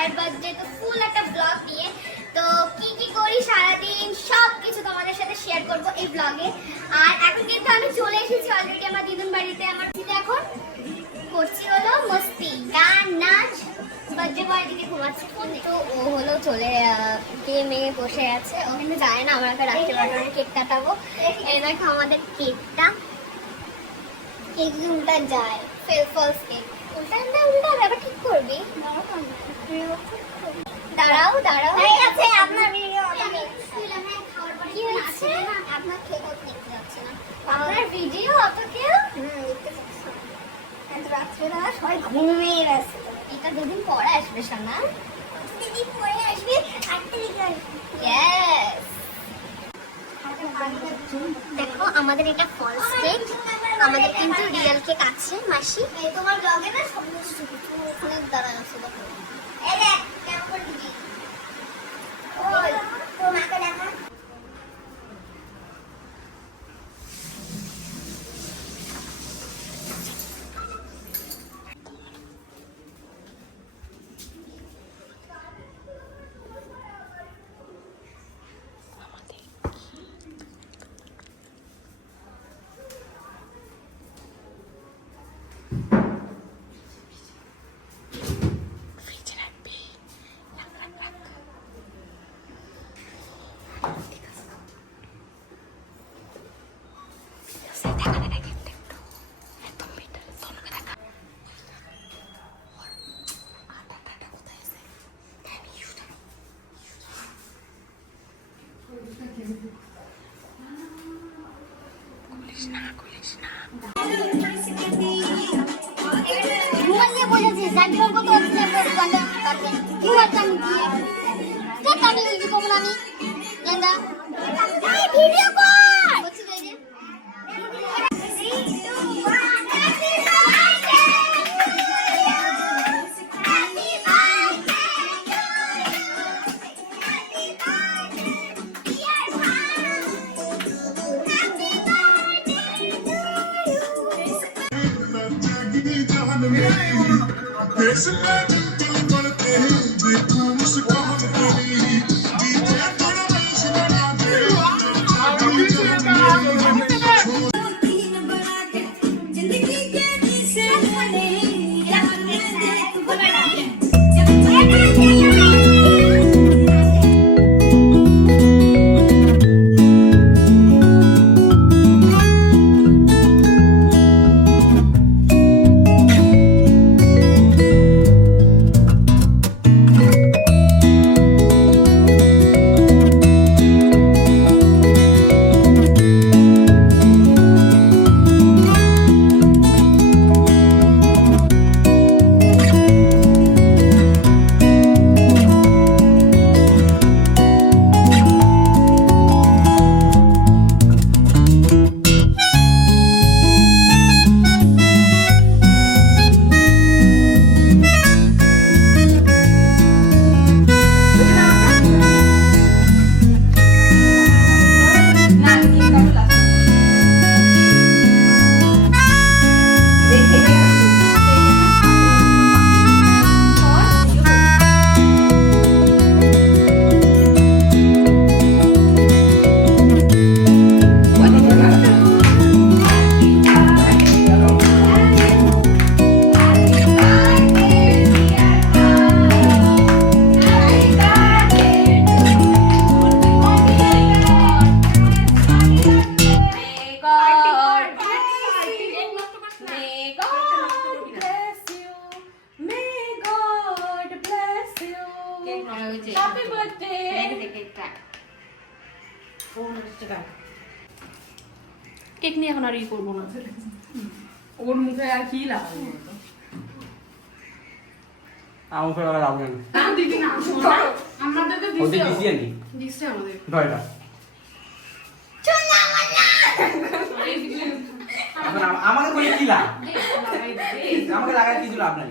ভাইয়ের বার্থডে, তো ফুল একটা ব্লগ নিয়ে। তো কি কি করি সারাদিন সব কিছু তোমাদের সাথে শেয়ার করব এই ব্লগে। আর এখন কিন্তু আমি চলে এসেছি অলরেডি আমার দিদুন বাড়িতে। আমার এখন করছি হলো মস্তি, গান, নাচ। বার্থডে বয় দিকে ঘুমাচ্ছে, তো ও হলো চলে গেমে বসে আছে। ও কিন্তু যায় না, আমার একটা রাত্রে বারোটা কেক কাটাবো। এই দেখো আমাদের কেকটা, কেক উল্টা যায়, ফলস কেক উল্টা আবার ঠিক করবি। দাঁড়াও দাঁড়াও, হয়ে গেছে আপনার ভিডিও। কি হয়েছে? আপনার কেক দেখতে যাচ্ছে না, আপনার ভিডিও অত কেউ দেখতে যাচ্ছে না। রাত্রেবেলা সবাই ঘুমিয়ে গেছে। এটা দুদিন পরে আসবে সোনা, দুদিন পরে আসবে, 8 তারিখে আসবে। ইয়েস, দেখো আমাদের এটা ফলস কেক, আমাদের কিন্তু রিয়েল কেক আছে। মাসি তোমার ব্লগে না সব কিছু ওখানে দাঁড়ানো আছে, দেখো এই দেখ কেমন করে দিবি। ওই তো মাকে দেখা। কেক নিয়ে এখন আর ই করবো না, ওর মুখে আর কি লাগাবো। আমার ফেরা লাগাবো না, না দিদি না, আমাদের তো ওতে দিছি আমি দিছে আমাদের ধরেটা চুনা মালা। এখন আমাকে কই কি লাগ, আমাকে লাগাই কিছু লাভ নাই।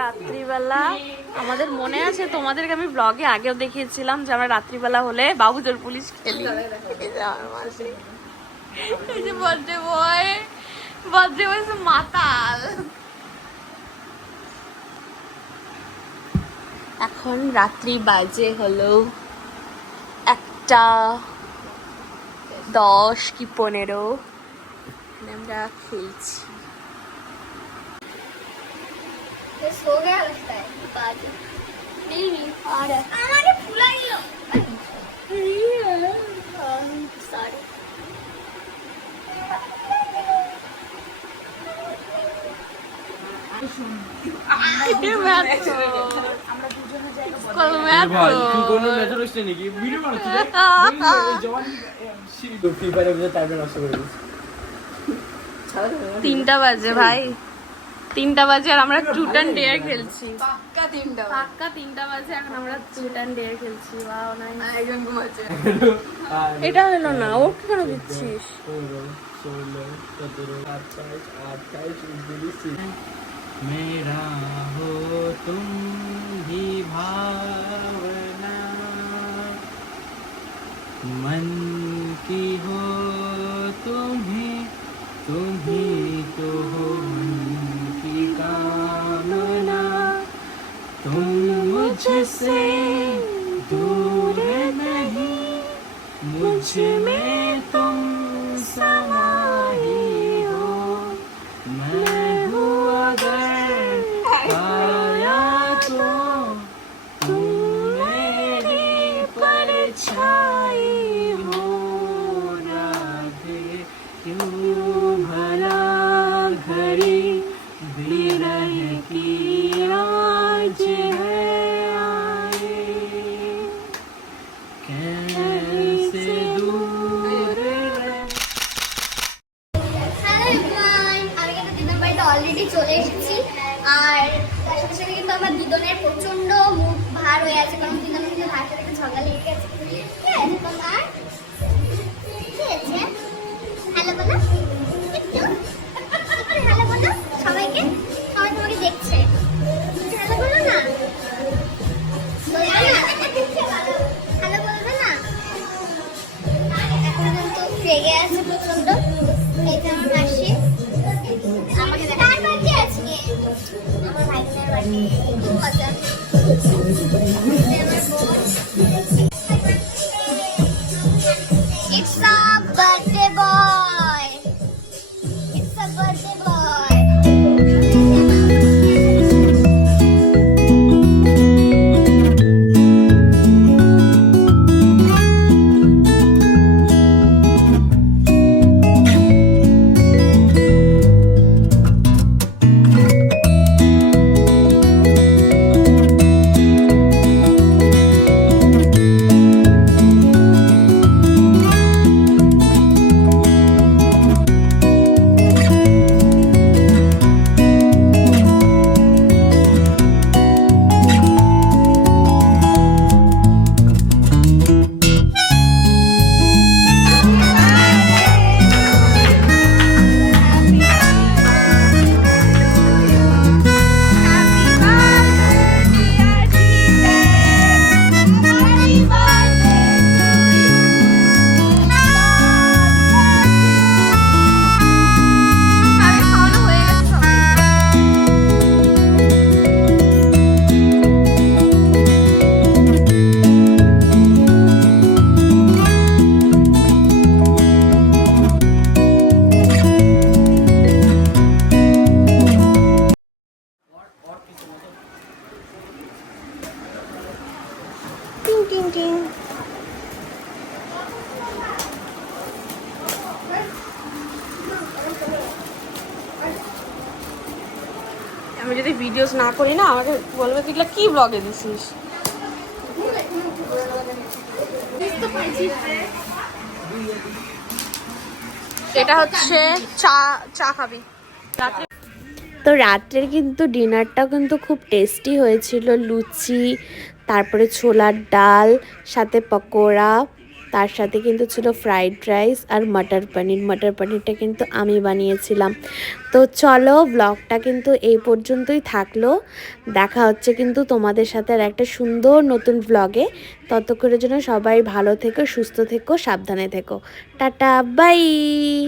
রাত্রিবেলা আমাদের মনে আছে, তোমাদেরকে আমি ব্লগে আগেও দেখিয়েছিলাম যে আমরা রাত্রিবেলা হলে বাবুজোর পুলিশ খেলি। এই যে আমার মাসি, এই যে বার্থডে বয় মাতাল। এখন রাত্রি বাজে হলো 1:10 কি 15। আমরা খেলছি। सो गया लगता है बाद नहीं आ रहा हमारे फुला ही लो सॉरी তিনটা বাজে ভাই, 3টা বাজে আর আমরা ট্রুথ অ্যান্ড ডেয়ার খেলছি। পাক্কা 3টা বাজে এখন আমরা ট্রুথ অ্যান্ড ডেয়ার খেলছি। Wow nice. একজন ঘুমাচ্ছে। এটা হলো না, ওর কেন দিচ্ছিস? मेरा हो तुम ही भावना, मन की हो तुम्हें, तुम्ही तो हो मन की कामना, तुम मुझसे दूर नहीं, मुझ में तुम समाई हो, मैं हूँ अगर पाया तो तुम मेरी परछाई हो, राधे क्यों भला घड़ी विरह की आज है आए, कैसे दूर रह। হ্যালো এভরিওয়ান, আমি কিন্তু দিদন বাড়িতে অলরেডি চলে এসেছি। আর তার সাথে সাথে কিন্তু আমার দিদনের প্রচন্ড মুখ ভার হয়ে আছে, কারণ দিদনের কিন্তু ভাইয়ের সাথে একটা ঝগড়া লেগে গেছে। কি আছে তোমার? কি আছে? হ্যালো বলো একটু, হ্যালো বলো সবাইকে, সবাই তোমাকে দেখছে। হ্যালো বলো না, হ্যালো বলবে না? এখন কিন্তু রেগে আছে প্রচন্ড। এই যে আমার মাসি আমাকে তার বাড়িতে আজকে আমার ভাইদের বাড়ি, খুব মজা। এই আমার বোন। It's a birthday boy. It's a birthday boy. আমি যদি ভিডিওস না করি না, আমাকে বলবে তুই এগুলো কি ব্লগে দিছিস। এটা হচ্ছে চা খাবি রাত্রে। তো রাত্রের কিন্তু ডিনারটা কিন্তু খুব টেস্টি হয়েছিল। লুচি, তারপরে ছোলার ডাল, সাথে পকোড়া, তার সাথে কিন্তু ছিল ফ্রাইড রাইস আর মটর পনির। মটর পনিরটা কিন্তু আমি বানিয়েছিলাম। তো চলো ব্লগটা কিন্তু এই পর্যন্তই থাকলো। দেখা হচ্ছে কিন্তু তোমাদের সাথে আর একটা সুন্দর নতুন ব্লগে। ততক্ষণের জন্য সবাই ভালো থেকো, সুস্থ থেকো, সাবধানে থেকো। Tata, by.